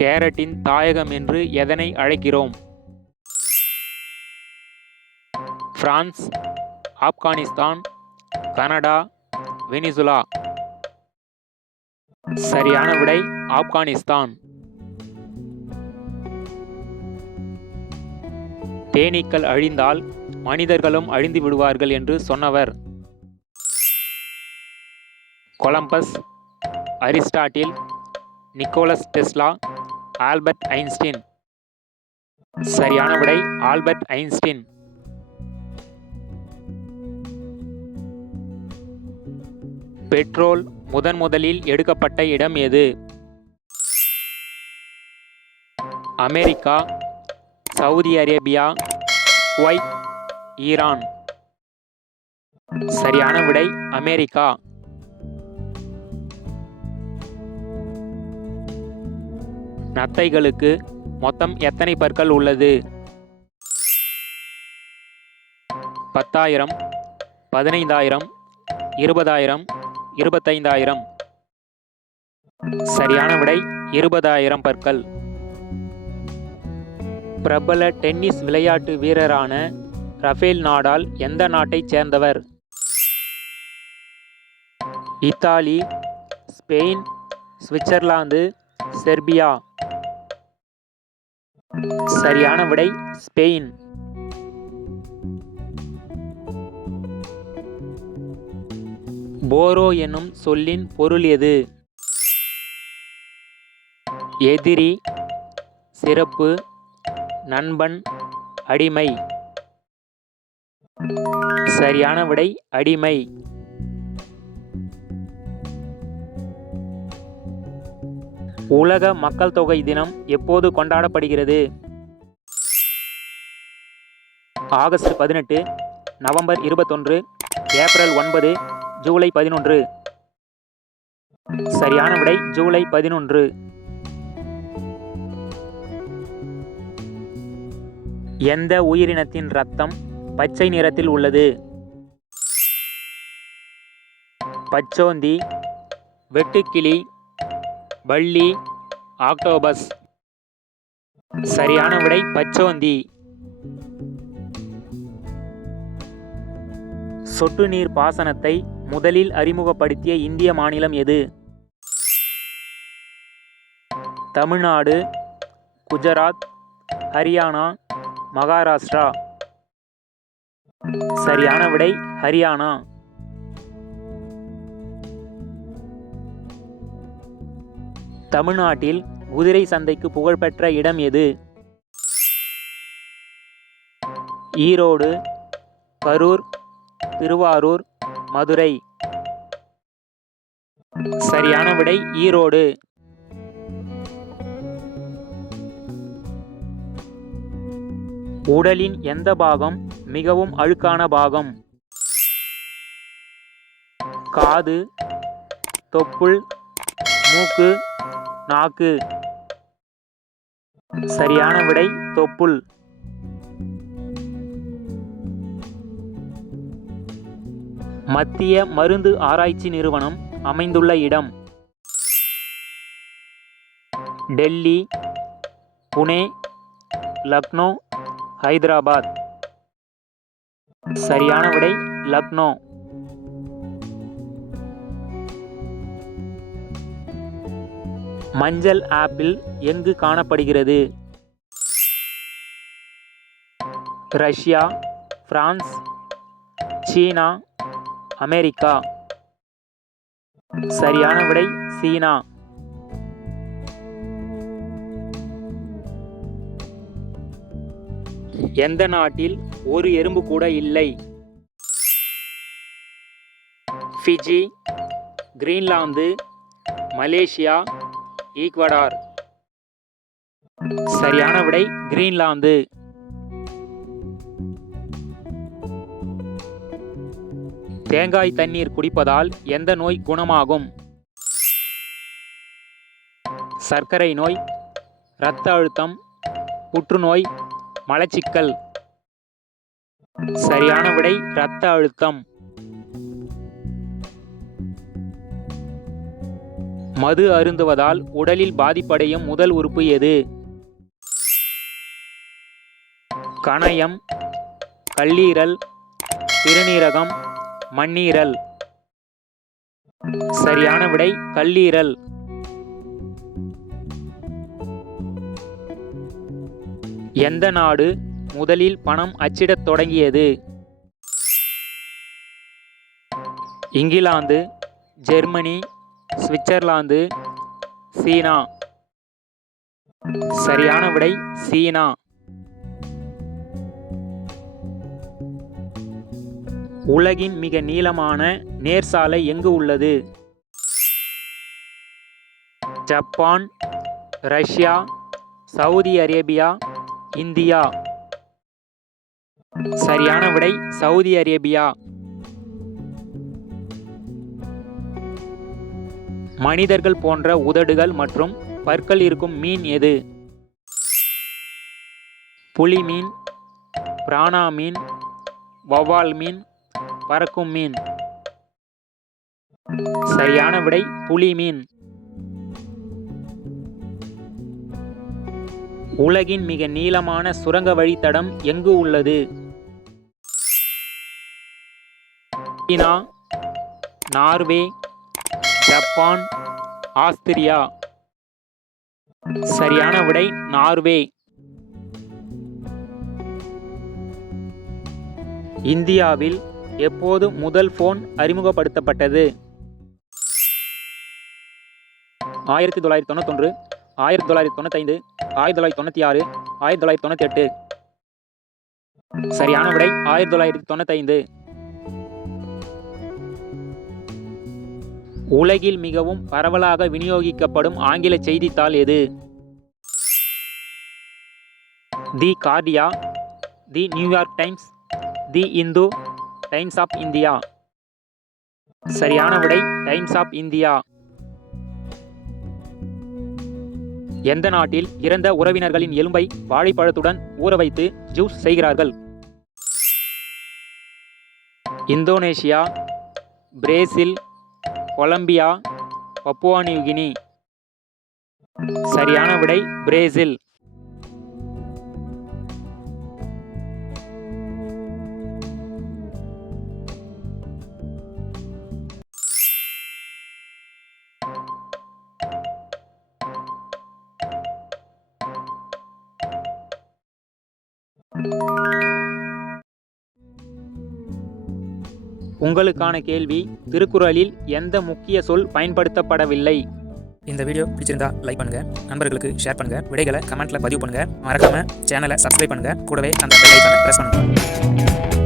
Carotene தாயகம் என்று எதனை அழைக்கிறோம்? France, Afghanistan, Canada, Venezuela. சரியான விடை ஆப்கானிஸ்தான். தேனீக்கள் அழிந்தால் மனிதர்களும் அழிந்து விடுவார்கள் என்று சொன்னவர்? Columbus, Aristotle, Nicholas Tesla, Albert Einstein. சரியான விடை ஆல்பர்ட் ஐன்ஸ்டீன். பெட்ரோல் முதலில் எடுக்கப்பட்ட இடம் எது? America, Saudi Arabia, Kuwait, Iran. சரியான விடை அமெரிக்கா. நத்தைகளுக்கு மொத்தம் எத்தனை பற்கள் உள்ளது? 10,000, 15,000, 20,000, 25,000. சரியான விடை 20,000 பற்கள். பிரபல டென்னிஸ் விளையாட்டு வீரரான ரஃபேல் நடால் எந்த நாட்டைச் சேர்ந்தவர்? Italy, Spain, Switzerland, Serbia. சரியான விடை ஸ்பெயின். போரோ என்னும் சொல்லின் பொருள் எது? எதிரி, சிறப்பு, நண்பன், அடிமை. சரியான விடை அடிமை. உலக மக்கள் தொகை தினம் எப்போது கொண்டாடப்படுகிறது? August 18, November 21, April 9, July 11. சரியான விடை ஜூலை 11. எந்த உயிரினத்தின் இரத்தம் பச்சை நிறத்தில் உள்ளது? பச்சோந்தி, வெட்டுக்கிளி, பல்லி, ஆக்டோபஸ். சரியான விடை பச்சோந்தி. சொட்டு நீர் பாசனத்தை முதலில் அறிமுகப்படுத்திய இந்திய மாநிலம் எது? தமிழ்நாடு, குஜராத், ஹரியானா, மகாராஷ்டிரா. சரியான விடை ஹரியானா. தமிழ்நாட்டில் குதிரை சந்தைக்கு புகழ்பெற்ற இடம் எது? ஈரோடு, கரூர், திருவாரூர், மதுரை. சரியான விடை ஈரோடு. உடலின் எந்த பாகம் மிகவும் அழுக்கான பாகம்? காது, தொப்புள், மூக்கு, நாக்கு. சரியான விடை தொப்புள். மத்திய மருந்து ஆராய்ச்சி நிறுவனம் அமைந்துள்ள இடம்? டெல்லி, புனே, லக்னோ, ஹைதராபாத். சரியான விடை லக்னோ. மஞ்சள் ஆப்பிள் எங்கு காணப்படுகிறது? ரஷ்யா, பிரான்ஸ், சீனா, அமெரிக்கா. சரியான விடை சீனா. எந்த நாட்டில் ஒரு எறும்பு கூட இல்லை? Fiji, Greenland, Malaysia, Ecuador. சரியான விடை கிரீன்லாந்து. தேங்காய் தண்ணீர் குடிப்பதால் எந்த நோய் குணமாகும்? சர்க்கரை நோய், இரத்த அழுத்தம், புற்றுநோய், மலச்சிக்கல். சரியான விடை இரத்த அழுத்தம். மது அருந்துவதால் உடலில் பாதிப்படையும் முதல் உறுப்பு எது? கணையம், கல்லீரல், சிறுநீரகம், மண்ணீரல். சரியான விடை கல்லீரல். எந்த நாடு முதலில் பணம் அச்சிடத் தொடங்கியது? இங்கிலாந்து, ஜெர்மனி, சுவிட்சர்லாந்து, சீனா. சரியான விடை சீனா. உலகின் மிக நீளமான நேர்சாலை எங்கு உள்ளது? Japan, Russia, Saudi Arabia, India. சரியான விடை சவுதி அரேபியா. மனிதர்கள் போன்ற உதடுகள் மற்றும் பற்கள் இருக்கும் மீன் எது? புலி மீன், பிரானா மீன், வௌவால் மீன், பறக்கும் மீன். சரியான விடை புலி மீன். உலகின் மிக நீளமான சுரங்க வழித்தடம் எங்கு உள்ளது? சீனா, நார்வே, ஜப்பான், ஆஸ்திரியா. சரியான விடை நார்வே. இந்தியாவில் எப்போது முதல் போன் அறிமுகப்படுத்தப்பட்டது? 1991, 1995, 1996, 1998. சரியான விடை 1995. உலகில் மிகவும் பரவலாக விநியோகிக்கப்படும் ஆங்கில செய்தித்தாள் எது? The Guardian, the New York Times, the Hindu, Times of India. சரியான விடை டைம்ஸ் ஆஃப் இந்தியா. எந்த நாட்டில் இறந்த உறவினர்களின் எலும்பை வாழைப்பழத்துடன் ஊற வைத்து ஜூஸ் செய்கிறார்கள்? Indonesia, Brazil, Colombia, Papua New Guinea. சரியான விடை பிரேசில். உங்களுக்கான கேள்வி, திருக்குறளில் எந்த முக்கிய சொல் பயன்படுத்தப்படவில்லை? இந்த வீடியோ பிடிச்சிருந்தா லைக் பண்ணுங்க, நண்பர்களுக்கு ஷேர் பண்ணுங்க, விடைகளை கமெண்ட்ல பதிவு பண்ணுங்க, மறக்காம சேனலை சப்ஸ்கிரைப் பண்ணுங்க, கூடவே அந்த பெல் ஐகானை பிரஸ் பண்ணுங்க.